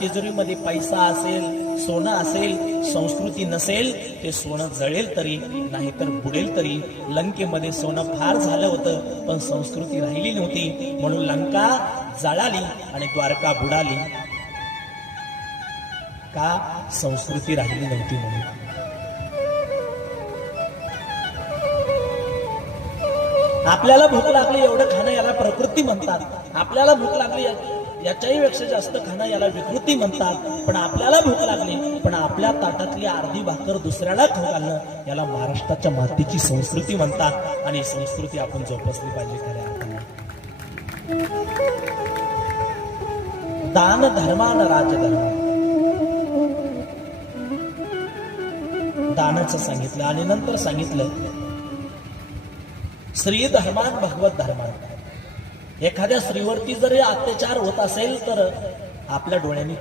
तिजोरीमध्ये पैसा असेल, सोनं असेल, संस्कृती नसेल, ते सोनं जळेल तरी, नाहीतर बुडेल तरी. लंकेमध्ये सोनं फार झालं होतं, पण संस्कृती राहिली नव्हती, म्हणून लंका जळाली आणि द्वारका बुडाली. का? संस्कृती राहिली नव्हती म्हणून. आपल्याला भूक लागली एवढं खाणं याला प्रकृती म्हणतात. आपल्याला भूक लागली याच्याही पेक्षा जास्त खाणं याला विकृती म्हणतात. पण आपल्याला भूक लागली, पण आपल्या ताटातली अर्धी भाकर दुसऱ्याला खाऊ घालणं याला महाराष्ट्राच्या मातीची संस्कृती म्हणतात. आणि संस्कृती आपण जोपासली पाहिजे खऱ्या अर्थाने. दान धर्मान राजधर्म, दानाचं सांगितलं आणि नंतर सांगितलं स्त्री धर्मान भगवत धर्मान. एखाद्या स्त्रीवरती जर अत्याचार होत असेल तर आपल्या डोळ्यांनी